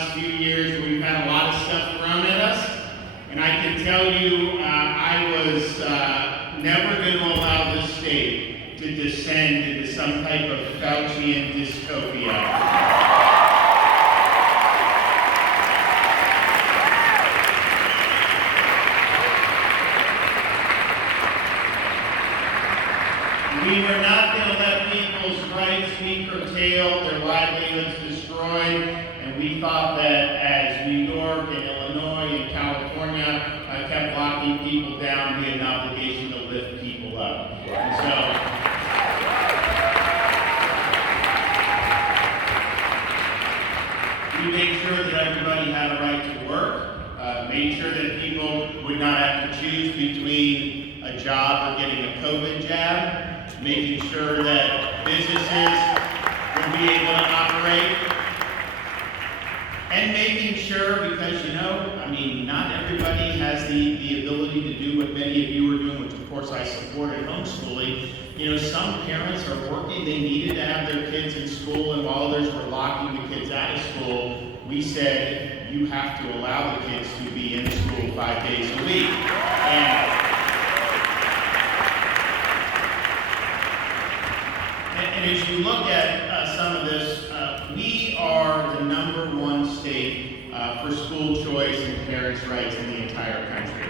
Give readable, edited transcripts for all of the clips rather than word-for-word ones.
last few years we've had a lot of stuff thrown at us, and I can tell you I was never going to allow this state to descend into some type of Faucian dystopia. We were not going to let people's rights be curtailed, their livelihoods destroyed, and we thought that as New York and Illinois and California kept locking people down, we had an obligation to lift people up. And so, we made sure that everybody had a right to work, made sure that people would not have to choose between a job or getting a COVID jab, making sure that businesses would be able to operate, and making sure, because not everybody has the ability to do what many of you are doing, which of course I supported homeschooling. Some parents are working, they needed to have their kids in school, and while others were locking the kids out of school, we said, you have to allow the kids to be in school 5 days a week. And as you look at some of this, we are the #1 state for school choice and parents' rights in the entire country.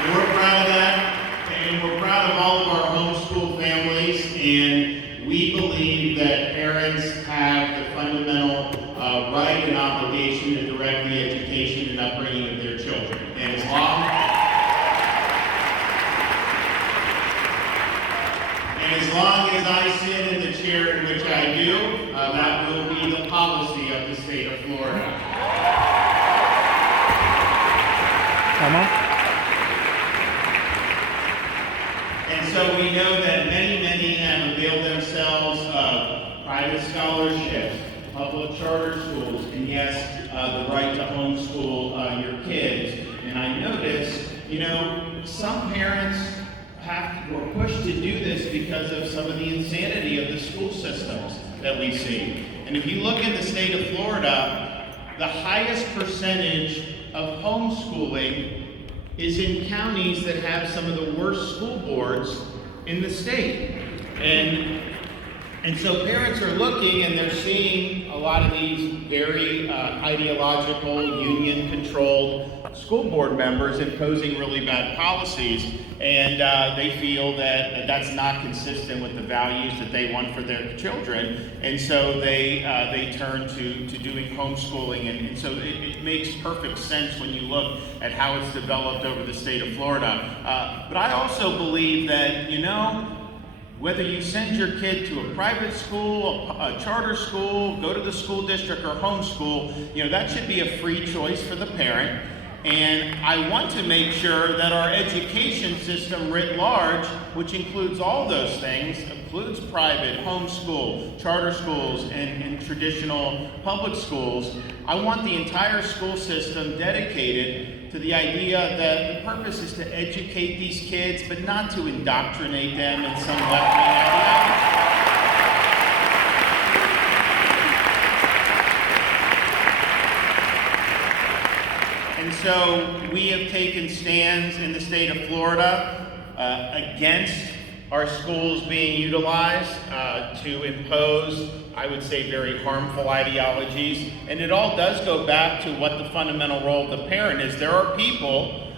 And we're proud of that. And we're proud of all of our homeschool families, and we believe that parents have the fundamental right and obligation to direct the education and upbringing of their children. And as long as I sit in the chair in which I do, that will be the policy of the state of Florida. And so we know that many have availed themselves of private scholarships, public charter schools, and yes, the right to homeschool your kids. And I notice, some parents were pushed to do this because of some of the insanity of the school systems that we see. And if you look in the state of Florida, the highest percentage of homeschooling is in counties that have some of the worst school boards in the state. And so parents are looking and they're seeing a lot of these very ideological, union-controlled school board members imposing really bad policies, and they feel that that's not consistent with the values that they want for their children, and so they turn to doing homeschooling, and so it makes perfect sense when you look at how it's developed over the state of Florida. But I also believe that, whether you send your kid to a private school, a charter school, go to the school district or homeschool, that should be a free choice for the parent. And I want to make sure that our education system writ large, which includes all those things, includes private, homeschool, charter schools, and traditional public schools. I want the entire school system dedicated to the idea that the purpose is to educate these kids, but not to indoctrinate them in some left-wing ideology. And so we have taken stands in the state of Florida against our schools being utilized to impose, I would say, very harmful ideologies. And it all does go back to what the fundamental role of the parent is. There are people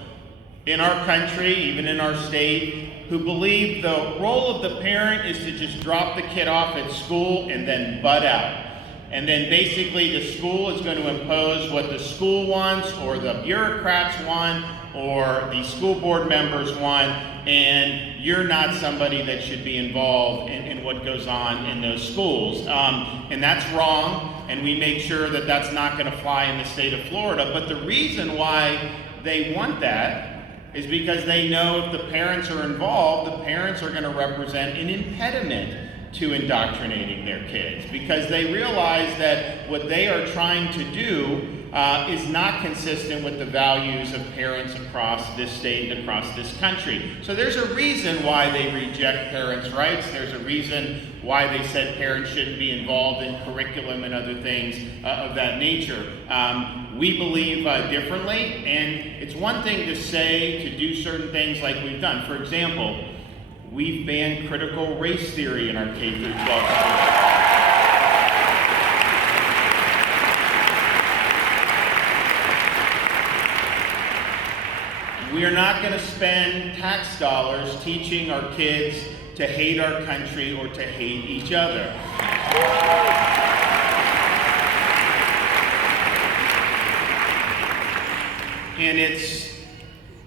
in our country, even in our state, who believe the role of the parent is to just drop the kid off at school and then butt out. And then basically the school is going to impose what the school wants, or the bureaucrats want, or the school board members want, and you're not somebody that should be involved in what goes on in those schools. And that's wrong, and we make sure that that's not going to fly in the state of Florida. But the reason why they want that is because they know if the parents are involved, the parents are going to represent an impediment to indoctrinating their kids, because they realize that what they are trying to do is not consistent with the values of parents across this state and across this country. So there's a reason why they reject parents' rights. There's a reason why they said parents shouldn't be involved in curriculum and other things of that nature. We believe differently, and it's one thing to say, to do certain things like we've done. For example, we've banned critical race theory in our K through 12 schools. We are not going to spend tax dollars teaching our kids to hate our country or to hate each other. And it's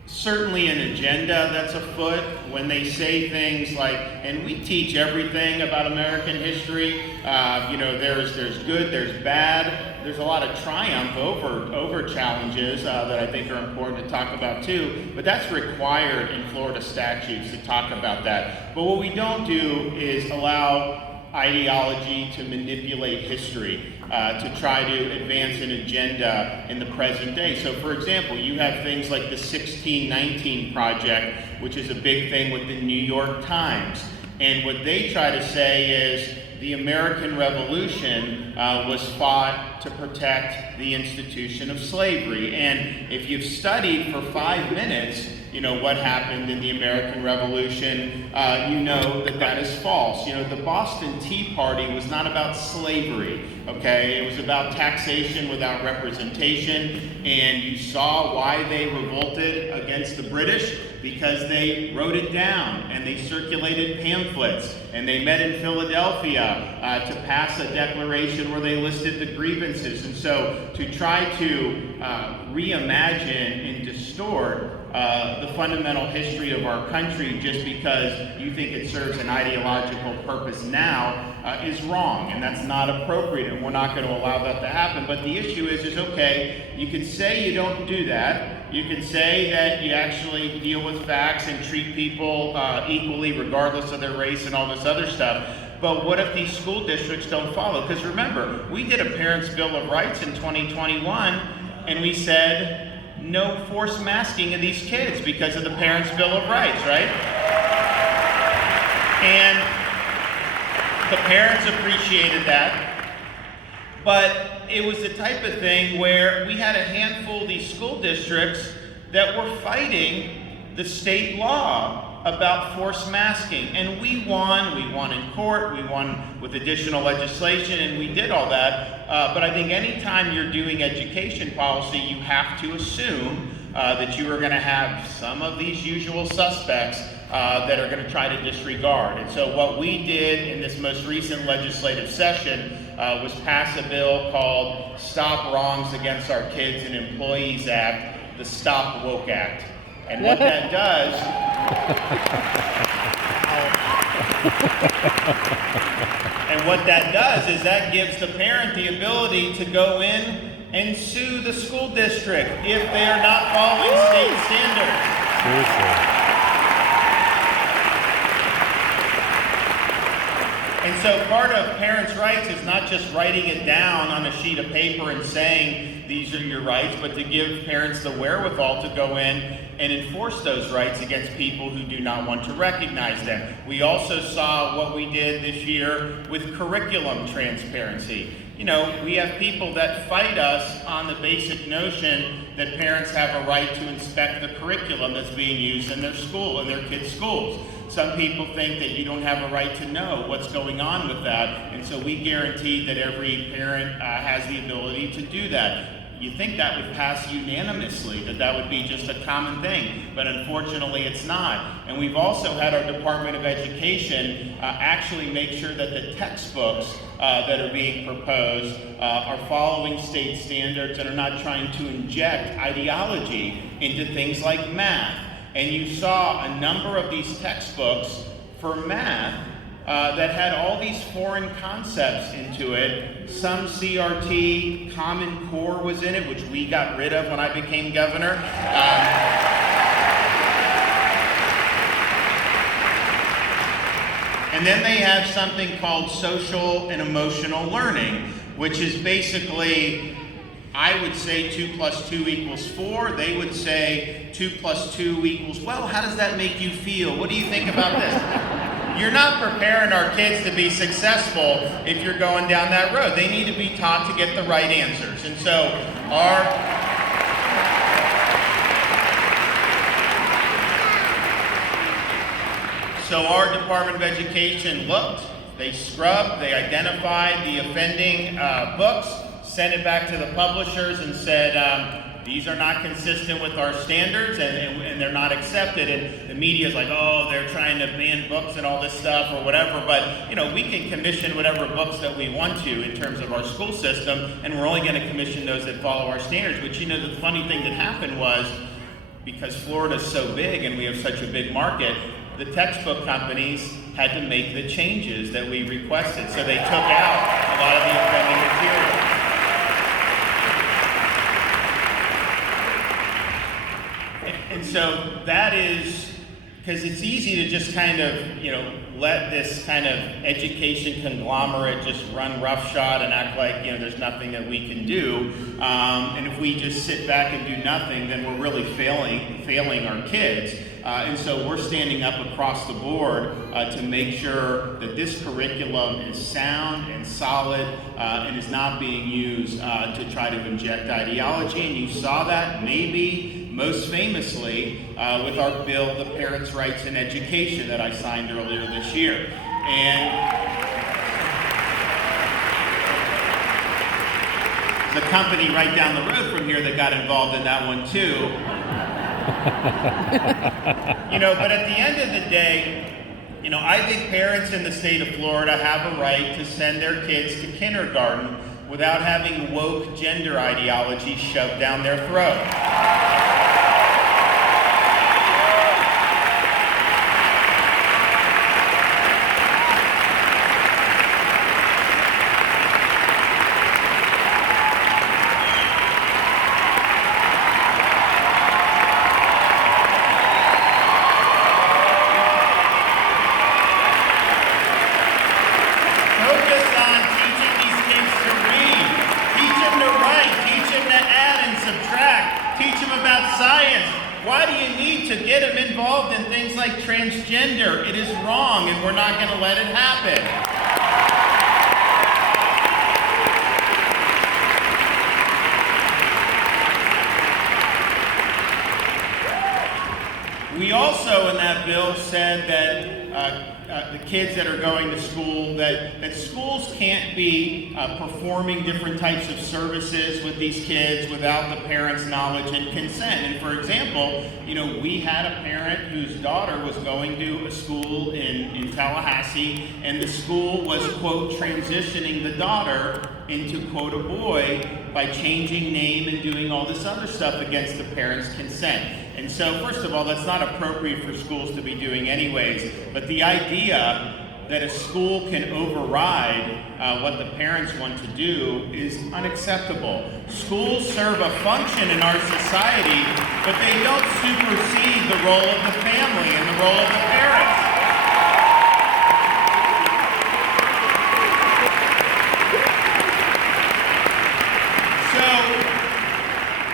certainly an agenda that's afoot when they say things like, and we teach everything about American history, there's good, there's bad. There's a lot of triumph over challenges that I think are important to talk about too, but that's required in Florida statutes to talk about that. But what we don't do is allow ideology to manipulate history, to try to advance an agenda in the present day. So for example, you have things like the 1619 Project, which is a big thing with the New York Times. And what they try to say is the American Revolution was fought to protect the institution of slavery. And if you've studied for 5 minutes, what happened in the American Revolution, you know that is false. The Boston Tea Party was not about slavery, okay? It was about taxation without representation, and you saw why they revolted against the British, because they wrote it down, and they circulated pamphlets, and they met in Philadelphia to pass a declaration where they listed the grievances. And so to try to reimagine and distort the fundamental history of our country just because you think it serves an ideological purpose now is wrong, and that's not appropriate, and we're not going to allow that to happen. But the issue is okay, you can say you don't do that. You can say that you actually deal with facts and treat people equally regardless of their race and all this other stuff. But what if these school districts don't follow? Because remember, we did a Parents' Bill of Rights in 2021, and we said no forced masking of these kids because of the Parents' Bill of Rights, right? And the parents appreciated that, but it was the type of thing where we had a handful of these school districts that were fighting the state law about forced masking, and we won in court, we won with additional legislation, and we did all that, but I think anytime you're doing education policy, you have to assume that you are going to have some of these usual suspects that are going to try to disregard. And so what we did in this most recent legislative session was pass a bill called Stop Wrongs Against Our Kids and Employees Act, the Stop Woke Act. And what that does, is that gives the parent the ability to go in and sue the school district if they are not following state standards. Seriously. And so part of parents' rights is not just writing it down on a sheet of paper and saying these are your rights, but to give parents the wherewithal to go in and enforce those rights against people who do not want to recognize them. We also saw what we did this year with curriculum transparency. We have people that fight us on the basic notion that parents have a right to inspect the curriculum that's being used in their school, in their kids' schools. Some people think that you don't have a right to know what's going on with that, and so we guarantee that every parent has the ability to do that. You think that would pass unanimously, that would be just a common thing, but unfortunately it's not. And we've also had our Department of Education actually make sure that the textbooks that are being proposed are following state standards and are not trying to inject ideology into things like math. And you saw a number of these textbooks for math that had all these foreign concepts into it. Some CRT, Common Core was in it, which we got rid of when I became governor. And then they have something called social and emotional learning, which is basically I would say 2 + 2 = 4. They would say 2 + 2 = well, how does that make you feel? What do you think about this? You're not preparing our kids to be successful if you're going down that road. They need to be taught to get the right answers. And so our Department of Education looked, they scrubbed, they identified the offending books, sent it back to the publishers and said, these are not consistent with our standards and they're not accepted. And the media's like, oh, they're trying to ban books and all this stuff or whatever. But, we can commission whatever books that we want to in terms of our school system, and we're only going to commission those that follow our standards. But the funny thing that happened was, because Florida's so big and we have such a big market, the textbook companies had to make the changes that we requested. So they took out a lot of the offending material. And so that is, because it's easy to just kind of, let this kind of education conglomerate just run roughshod and act like, there's nothing that we can do. And if we just sit back and do nothing, then we're really failing our kids. And so we're standing up across the board to make sure that this curriculum is sound and solid and is not being used to try to inject ideology. And you saw that maybe most famously with our bill, the Parents' Rights in Education, that I signed earlier this year. And there's a company right down the road from here that got involved in that one too. But at the end of the day, I think parents in the state of Florida have a right to send their kids to kindergarten without having woke gender ideology shoved down their throat. Why do you need to get them involved in things like transgender? It is wrong, and we're not going to let it happen. We also, in that bill, said that the kids that are going to school, that schools can't be performing different types of services with these kids without the parents' knowledge and consent. And for example, we had a parent whose daughter was going to a school in Tallahassee, and the school was, quote, transitioning the daughter into, quote, a boy by changing name and doing all this other stuff against the parents' consent. And so, first of all, that's not appropriate for schools to be doing anyways, but the idea that a school can override what the parents want to do is unacceptable. Schools serve a function in our society, but they don't supersede the role of the family and the role of the parents.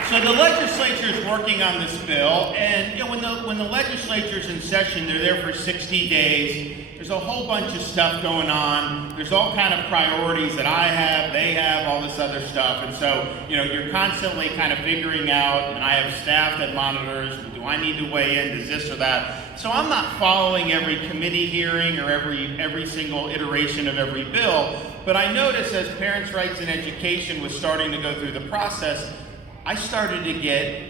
So the legislature is working on this bill, and when the legislature's in session, they're there for 60 days. There's a whole bunch of stuff going on. There's all kind of priorities that I have, they have, all this other stuff. And so, you're constantly kind of figuring out, and I have staff that monitors, do I need to weigh in, does this or that? So I'm not following every committee hearing or every single iteration of every bill, but I noticed as Parents' Rights in Education was starting to go through the process, I started to get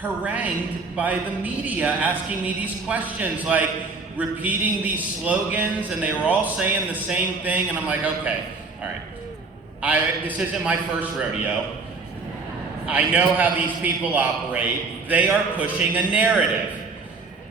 harangued by the media asking me these questions, like repeating these slogans, and they were all saying the same thing, and I'm like, okay, all right. This isn't my first rodeo. I know how these people operate. They are pushing a narrative.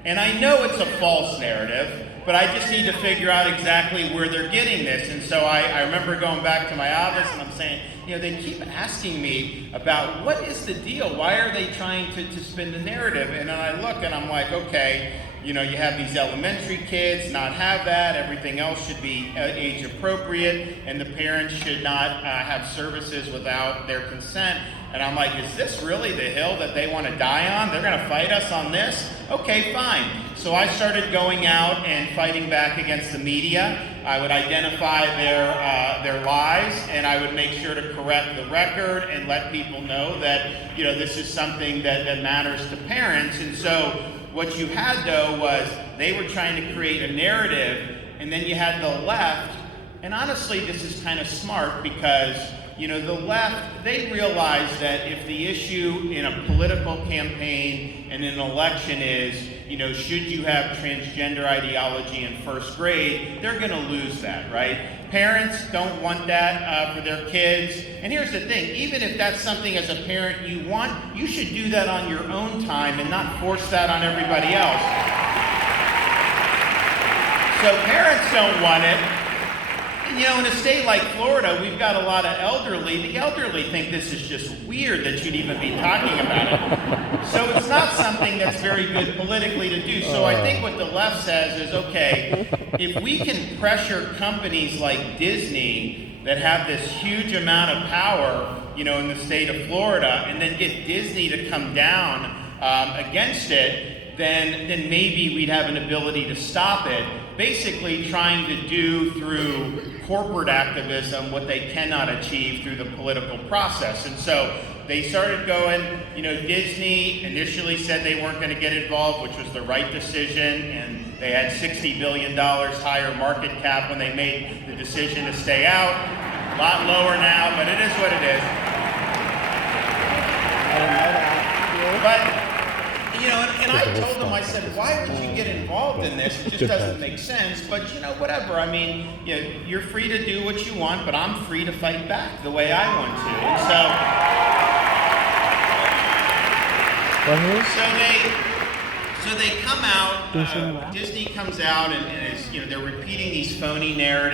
And I know it's a false narrative, but I just need to figure out exactly where they're getting this. And so I remember going back to my office and I'm saying, they keep asking me about what is the deal? Why are they trying to spin the narrative? And then I look and I'm like, okay, you have these elementary kids, not have that. Everything else should be age appropriate, and the parents should not have services without their consent. And I'm like, is this really the hill that they want to die on? They're going to fight us on this? Okay, fine. So I started going out and fighting back against the media. I would identify their lies, and I would make sure to correct the record and let people know that this is something that matters to parents. And so what you had, though, was they were trying to create a narrative, and then you had the left. And honestly, this is kind of smart because the left, they realize that if the issue in a political campaign and an election is, should you have transgender ideology in first grade, they're going to lose that, right? Parents don't want that for their kids. And here's the thing, even if that's something as a parent you want, you should do that on your own time and not force that on everybody else. So parents don't want it. In a state like Florida, we've got a lot of elderly. The elderly think this is just weird that you'd even be talking about it. So it's not something that's very good politically to do. So I think what the left says is, okay, if we can pressure companies like Disney that have this huge amount of power, in the state of Florida, and then get Disney to come down against it, then maybe we'd have an ability to stop it. Basically trying to do through corporate activism what they cannot achieve through the political process. And so they started going, Disney initially said they weren't going to get involved, which was the right decision, and they had $60 billion higher market cap when they made the decision to stay out. A lot lower now, but it is what it is. I didn't know that. But and I told them, I said, why would you get involved in this? It just doesn't make sense. But whatever. I mean, you're free to do what you want, but I'm free to fight back the way I want to. And so they come out. Disney comes out and is they're repeating these phony narratives.